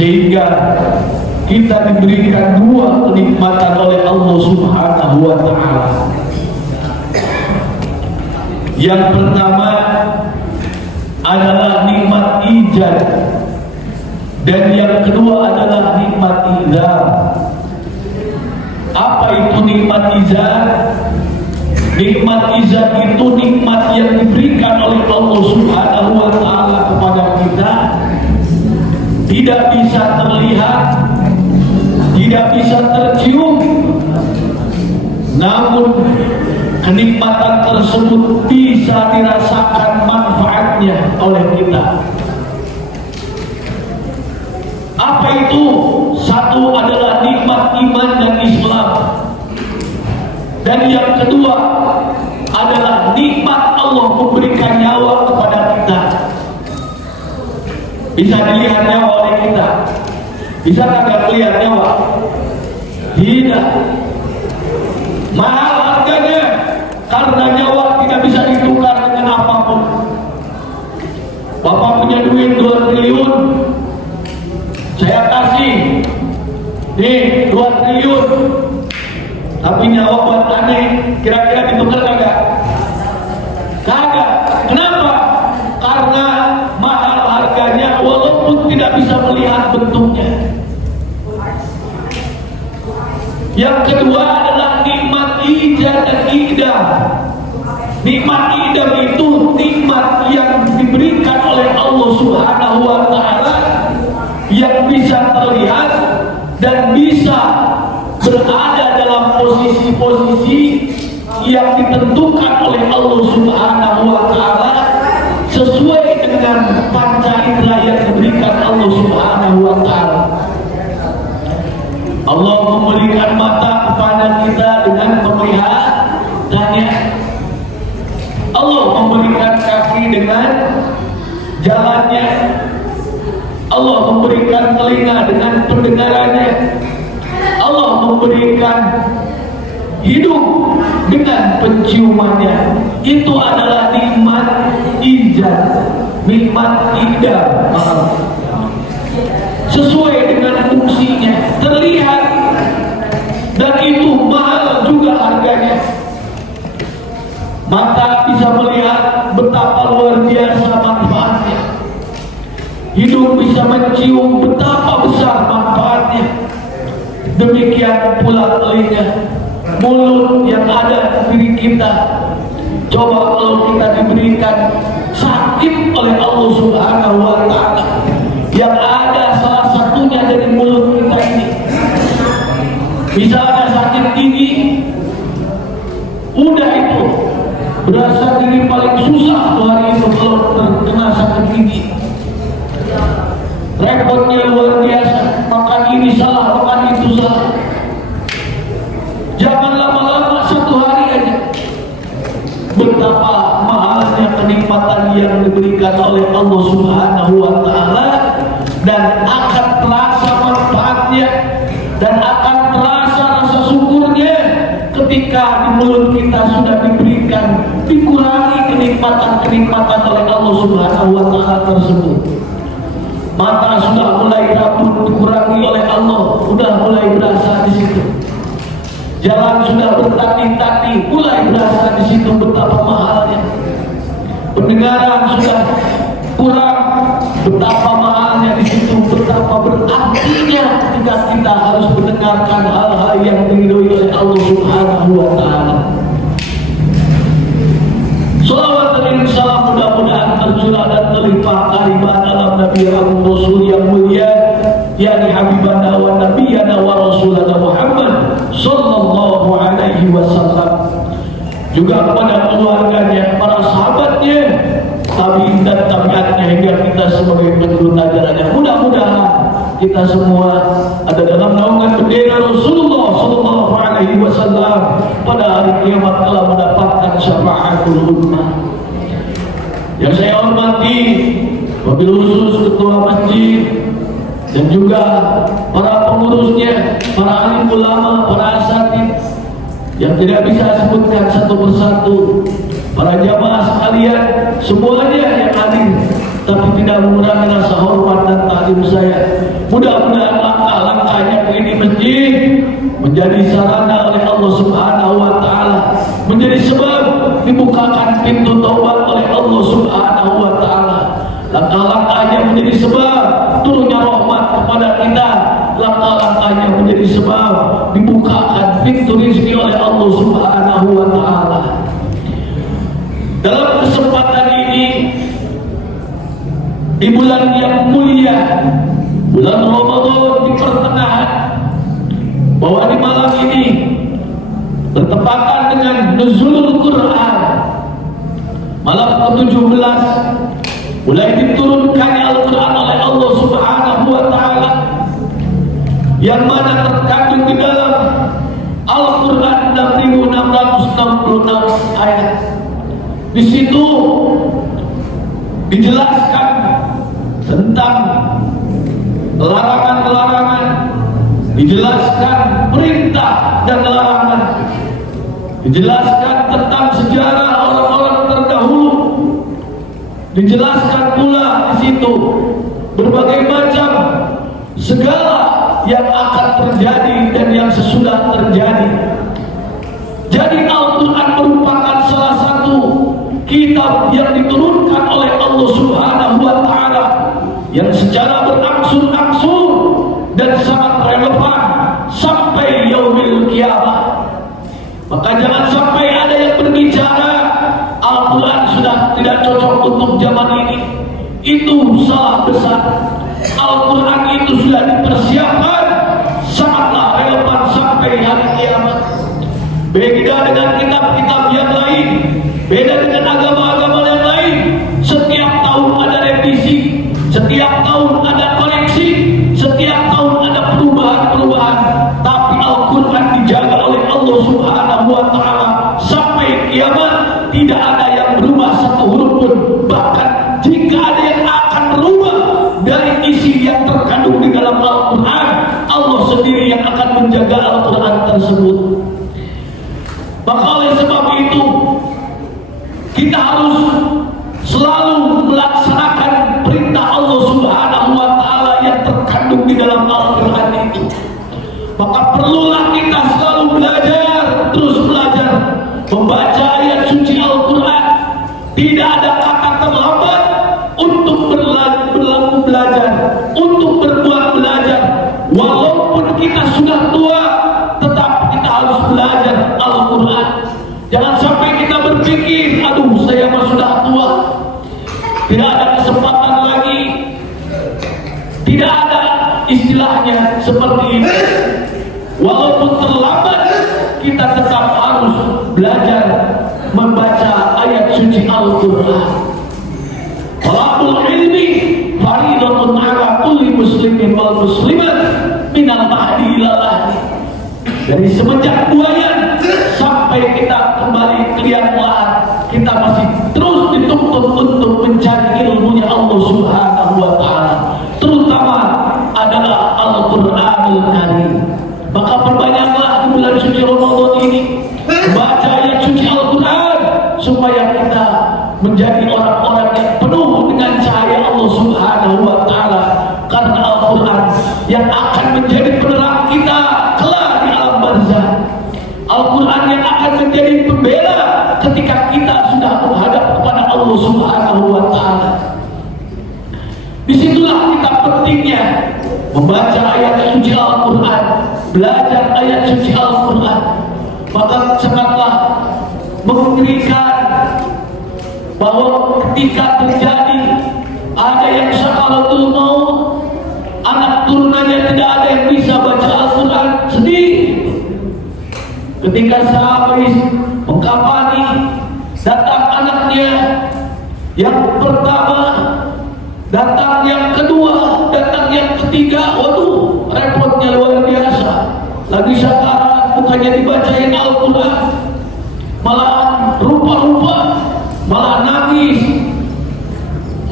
sehingga kita diberikan dua kenikmatan oleh Allah Subhanahu wa Ta'ala. Yang pertama adalah nikmat ijad, dan yang kedua adalah nikmat idhar. Apa itu nikmat ijad? Nikmat ijad itu nikmat yang diberikan oleh Allah Subhanahu wa Ta'ala kepada kita, tidak bisa terlihat, tidak bisa tercium, namun kenikmatan tersebut bisa dirasakan manfaatnya oleh kita. Apa itu? Satu adalah nikmat iman dan Islam, dan yang kedua adalah nikmat Allah memberikan nyawa kepada kita. Bisa dilihat nyawa oleh kita? Bisa nggak lihat nyawa? Tidak. Mahal harganya, karena nyawa tidak bisa ditukar dengan apapun. Bapak punya duit 2 triliun, saya kasih nih 2 triliun, tapi nyawa buat aneh, kira-kira ditukar kagak? Kagak. Kenapa? Karena mahal harganya, walaupun tidak bisa melihat bentuknya. Yang kedua adalah nikmat ijad dan idam. Nikmat idam itu nikmat yang diberikan oleh Allah Subhanahu wa Ta'ala, yang bisa terlihat dan bisa berada dalam posisi-posisi yang ditentukan oleh Allah Subhanahu wa Ta'ala sesuai dengan panca indera yang diberikan Allah Subhanahu wa Ta'ala. Allah memberikan mata kepada kita dengan melihatnya. Allah memberikan kaki dengan jalannya. Allah memberikan telinga dengan pendengarannya. Allah memberikan hidung dengan penciumannya. Itu adalah nikmat ijad, nikmat idam, sesuai dengan fungsinya, terlihat, dan itu mahal juga harganya. Mata bisa melihat betapa luar biasa manfaatnya, hidung bisa mencium betapa besar manfaatnya, demikian pula telinga, mulut yang ada di diri kita. Coba kalau kita diberikan sakit oleh Allah Subhanahu wa Ta'ala, yang ada salah satunya dari mulut kita ini, misalnya sakit gigi, udah itu berasa diri paling susah tuh hari itu kalau terkena sakit gigi. Repotnya luar biasa, makan ini salah, makan itu salah. Jangan lama-lama, 1 hari aja. Betapa mahalnya kenikmatan yang diberikan oleh Allah Subhanahu wa Ta'ala, dan akan terasa manfaatnya dan akan terasa rasa syukurnya ketika di mulut kita sudah diberikan, dikurangi kenikmatan-kenikmatan oleh Allah Subhanahu wa Ta'ala tersebut. Mata sudah mulai rabun, dikurangi oleh Allah, sudah mulai berasa di situ. Jalan sudah bertati-tati, mulai berasa di situ betapa mahalnya. Pendengaran sudah kurang, betapa mahalnya di situ, betapa berartinya ketika kita harus mendengarkan hal-hal yang diridhoi oleh Allah Subhanahu wa Ta'ala. Salawat dan salam mudah-mudahan tercurah dan terlimpah kalimat dalam Nabi Rasul yang mulia, yakni Habibana wa Nabiyana wa Rasulana Muhammad sallallahu alaihi wasallam, juga kepada keluarganya, para sahabatnya, tabi'in dan tabi'atnya, hingga kita sebagai penerus ajarannya. Mudah-mudahan kita semua ada dalam naungan bendera Rasulullah sallallahu alaihi wasallam pada hari kiamat telah mendapatkan syafaatul ummah. Yang saya hormati wabil khusus ketua masjid dan juga para pengurusnya, para alim ulama, para asatidz yang tidak bisa sebutkan satu persatu, para jamaah sekalian semuanya yang hadir tapi tidak mengurangi rasa hormat dan takdim saya. Mudah-mudahan langkah-langkahnya ini masjid menjadi sarana oleh Allah Subhanahu wa Ta'ala, menjadi sebab dibukakan pintu taubat oleh Allah Subhanahu wa Ta'ala. Langkah-langkahnya menjadi sebab turunnya rahmat kepada kita. Langkah-langkahnya menjadi sebab dibukakan pintu rezeki oleh Allah Subhanahu wa Ta'ala. Dalam kesempatan ini, di bulan yang mulia, bulan Ramadan di pertengahan, bahwa di malam ini bertepatan dengan nuzulul Quran, malam ke-17 mulai diturunkannya Al-Quran oleh Allah Subhanahu wa Ta'ala, yang mana terkandung di dalam Al-Quran 6.666 ayat. Di situ dijelaskan tentang larangan-larangan, dijelaskan perintah dan larangan, dijelaskan tentang sejarah orang-orang terdahulu, dijelaskan pula di situ berbagai macam segala yang akan terjadi dan yang sesudah terjadi. Jadi Al-Quran merupakan salah satu kitab yang diturunkan oleh Allah Subhanahu wa Ta'ala, yang secara berangsur-angsur dan sangat relevan sampai yaumil kiamat. Maka jangan sampai ada yang berbicara Al-Quran sudah tidak cocok untuk zaman ini. Itu salah besar. Al-Quran itu sudah dipersiapkan sangatlah relevan sampai hari kiamat. Beda dengan kitab-kitab yang lain, beda dengan agama-agama yang lain. Setiap tahun ada revisi, setiap tahun ada koreksi, setiap tahun ada perubahan-perubahan. Tapi Al-Quran dijaga oleh Allah Subhanahu wa Ta'ala sampai kiamat. Tidak ada yang berubah satu huruf pun. Bahkan jika ada yang akan berubah dari isi yang terkandung di dalam Al-Quran, Allah sendiri yang akan menjaga Al-Quran tersebut. Maka oleh sebab itu, kita harus selalu melaksanakan perintah Allah Subhanahu wa Ta'ala yang terkandung di dalam Al-Quran itu. Maka perlulah kita selalu belajar, terus belajar membaca ayat suci Al-Quran. Tidak ada kata terlambat untuk belajar, untuk berbuat belajar. Walaupun kita sudah tua, tetap kita harus belajar Al-Quran. Jangan sampai kita berpikir, aduh saya mah sudah tua, tidak ada kesempatan lagi. Tidak ada istilahnya seperti ini. Walaupun terlambat, kita tetap harus belajar membaca ayat suci Al-Quran. Talabul ilmi faridatun ala kulli muslimin wal muslimat minal mahdi ilal lahdi. Dari semenjak buayan sampai kita kembali keliang lahat, kita masih terus dituntut untuk mencari ilmunya Allah Subhanahu wa Ta'ala, terutama adalah Al-Quranul Karim. Maka perbanyaklah di bulan suci Ramadan ini baca ayat suci Al-Quran, supaya kita menjadi orang-orang yang penuh dengan cahaya Allah Subhanahu wa Ta'ala. Karena Al-Quran yang akan menjadi penerang kita kelak di alam barzah. Al-Quran yang akan menjadi pembela ketika kita sudah menghadap kepada Allah Subhanahu wa Ta'ala. Disitulah kita pentingnya membaca ayat suci Al-Quran, belajar ayat suci Al-Quran. Maka sangatlah mengerikan bahwa ketika terjadi ada yang sakaratul maut, anak turunannya tidak ada yang bisa baca Al-Quran, sedih. Ketika sahabat mengkafani, datang anaknya yang pertama, datang yang kedua, datang yang ketiga. Waduh, repotnya luar biasa. Lagi sakarat, bukannya dibacain Al-Quran, malah rupa-rupa, malah nangis,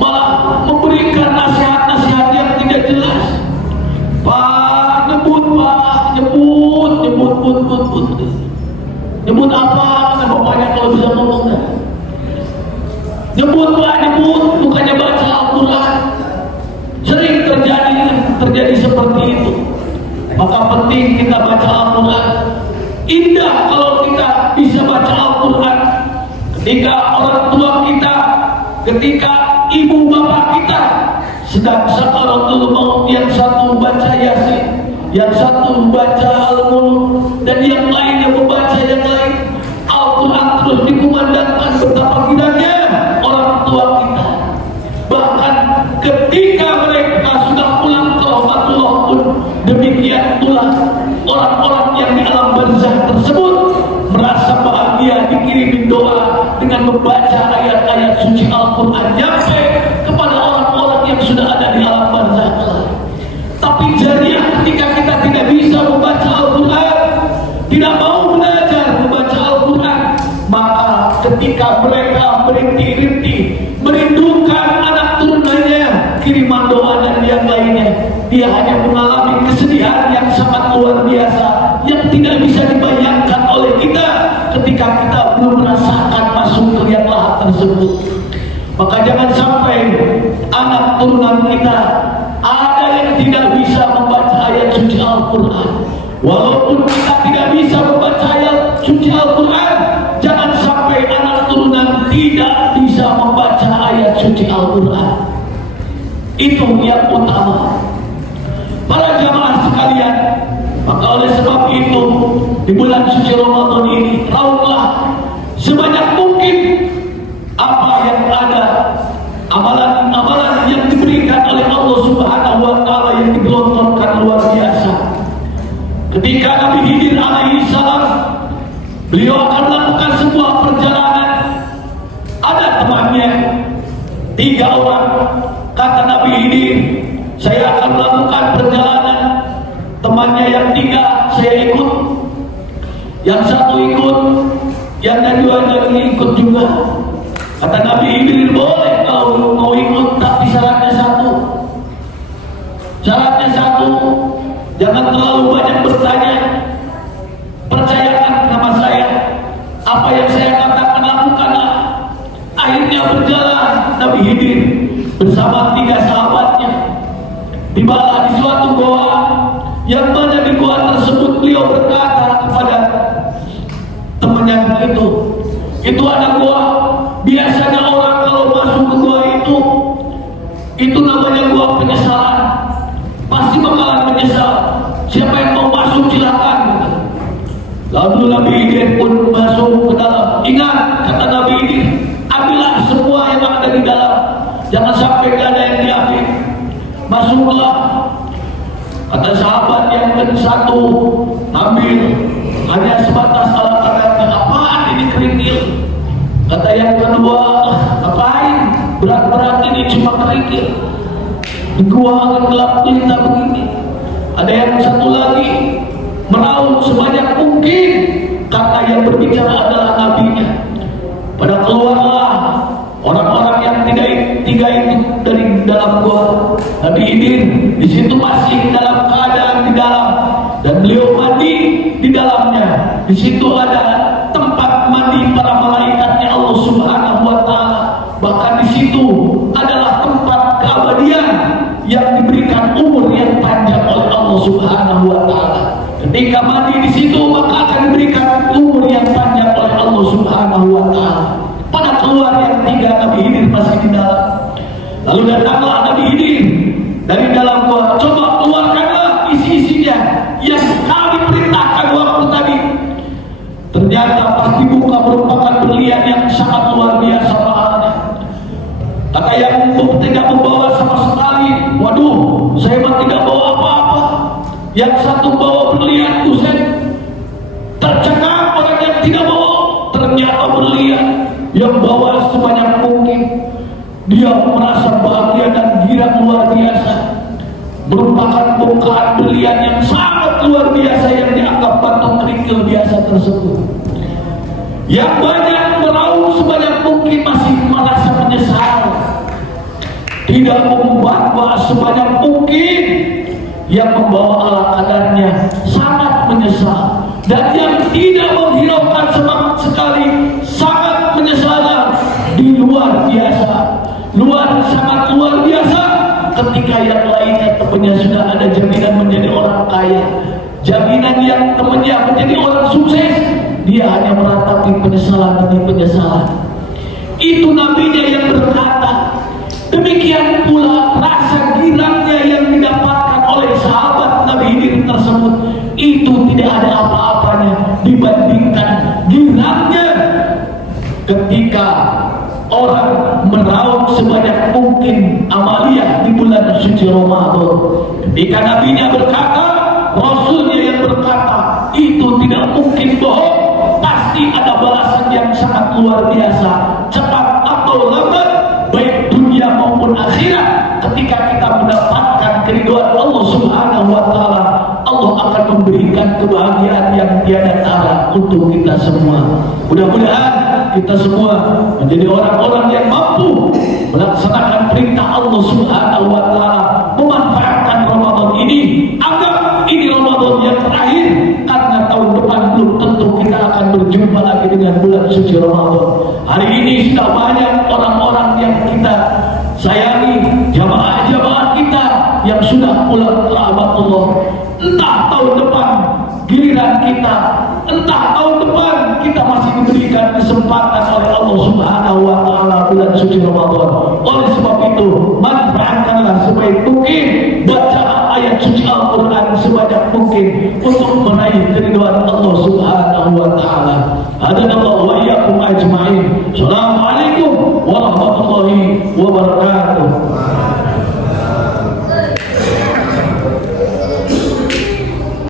malah memberikan nasihat-nasihat yang tidak jelas. Pak, nyebut Pak, nyebut apa? Kata bapaknya kalau bisa ngomong. Nyebut Pak, nyebut, bukannya baca Al-Quran. Sering terjadi seperti itu. Maka penting kita baca Al-Quran. Indah kalau kita bisa baca Al-Quran. Ketika orang tua kita, ketika ibu bapak kita sedang sakaratul maut, yang satu baca Yasin, yang satu baca Al-Mulk, dan yang lainnya membaca yang lain. Al-Quran terus dikumandangkan betapa indahnya orang tua kita. Bahkan ketika mereka sudah pulang ke rahmatullah pun demikian pula orang-orang yang di alam barzakh tersebut merasa bahagia dikirimin doa dengan membaca ayat-ayat suci Al-Quran sampai kepada orang-orang yang sudah ada di alam barzakh. Tapi jadinya ketika kita tidak bisa membaca Al-Quran, tidak mau belajar membaca Al-Quran, maka ketika mereka merintih-rintih merindukan anak turunannya, kiriman doa dan yang lainnya, dia hanya mengalami kesedihan yang sangat luar biasa yang tidak bisa dibayangkan oleh kita ketika kita belum merasakan masuk ke liang lahat tersebut. Maka jangan sampai anak turunan kita ada yang tidak bisa membaca ayat suci Al-Quran. Walaupun kita tidak bisa membaca ayat suci Al-Quran, jangan sampai anak turunan tidak bisa membaca ayat suci Al-Quran. Itu yang utama. Para jamaah sekalian, maka oleh sebab itu di bulan suci Ramadan ini, rautlah sebanyak mungkin apa yang ada, amalan-amalan yang diberikan oleh Allah Subhanahu wa Ta'ala yang digelontorkan luar biasa. Ketika Nabi Khidir alaihi salam, beliau akan melakukan sebuah perjalanan. Ada temannya 3 orang. Kata Nabi Khidir, saya akan melakukan perjalanan. Temannya yang 3, saya ikut. Yang 1 ikut, yang kedua ikut juga. Kata Nabi Khidir, boleh kalau mau ikut, tapi syaratnya 1. Syaratnya 1, jangan terlalu banyak bertanya. Percayakan sama saya, apa yang saya katakan lakukanlah. Akhirnya berjalan Nabi Khidir bersama 3 sahabatnya. Tibalah di suatu goa, yang mana di goa tersebut beliau berkata kepada temannya itu ada goa. Biasanya orang kalau masuk ke goa itu namanya goa penyesalan. Pasti bakalan menyesal. Siapa yang mau masuk silakan. Lalu Nabi Khidir pun masuk ke dalam. Ingat, kata Nabi Khidir, ambillah semua yang ada di dalam. Jangan sampai tidak ada yang diambil. Masuklah. Kata sahabat yang ke-1, ambil. Hanya sebatas alat-alatnya. Apaan ini kerikil? Kata yang kedua, ngapain? Berat-berat ini cuma kerikil. Di gua agak gelap gulita begini. Ada yang satu lagi meraup sebanyak mungkin. Kata yang berbicara adalah nabinya. Pada keluarlah orang-orang yang 3 itu dari dalam gua. Nabi Khidir di situ masih dalam keadaan di dalam, dan beliau mandi di dalamnya. Di situ ada tempat mandi para malaikatnya Allah Subhanahu wa Ta'ala. Bahkan di situ adalah tempat keabadian yang diberikan umur yang panjang oleh Allah Subhanahu wa Ta'ala. Ketika mandi di situ, maka akan diberikan umur yang panjang oleh Allah Subhanahu wa Ta'ala. Pada keluar yang 3, Nabi Khidir masih di dalam. Lalu datanglah Nabi Khidir dari dalam gua. Coba keluarkanlah isi-isinya yang kami perintahkan waktu tadi. Ternyata pas dibuka merupakan berlian yang sangat luar biasa mahalnya. Kata yang tidak membawa sama sekali, waduh, saya mah tidak bawa apa-apa. Yang satu bawa berlian, Ustaz. Tercekam orang yang tidak bawa, ternyata berlian. Yang bawa sebanyak mungkin. Dia merasa bahagia dan girang luar biasa. Merupakan bongkahan berlian yang sangat luar biasa yang dianggap batu kerikil biasa tersebut. Yang banyak meraup sebanyak mungkin masih merasa menyesal. Tidak membawa sebanyak mungkin. Yang membawa ala kadarnya sangat menyesal. Dan yang tidak menghiraukan sama sekali sangat menyesal di luar biasa. temannya sudah ada jaminan menjadi orang kaya, jaminan yang temannya menjadi orang sukses, dia hanya meratapi penyesalan demi penyesalan. Itu nabinya yang berkata. Demikian pula rasa girangnya yang didapatkan oleh sahabat Nabi Khidir tersebut, itu tidak ada apa-apanya dibandingkan girangnya ketika orang meraup sebanyak mungkin amaliyah di bulan suci Ramadan. Ketika nabinya berkata, rasulnya yang berkata, itu tidak mungkin bohong, pasti ada balasan yang sangat luar biasa, cepat atau lambat, baik dunia maupun akhirat. Ketika kita mendapatkan keridhaan Allah Subhanahu wa taala, Allah akan memberikan kebahagiaan yang tiada tara untuk kita semua. Mudah-mudahan kita semua menjadi orang-orang yang mampu melaksanakan perintah Allah Subhanahu wa taala, memanfaatkan Ramadan ini. Anggap ini Ramadan yang terakhir, karena tahun depan belum tentu kita akan berjumpa lagi dengan bulan suci Ramadan. Hari ini sudah banyak orang-orang yang kita sayangi, jamaah-jamaah kita yang sudah pulang ke rahmat Allah. Entah tahun depan giliran kita, entah tahun depan kita masih diberikan kesempatan oleh Allah Subhanahu wa taala bulan suci Ramadan. Oleh sebab itu, manfaatkanlah sebaik mungkin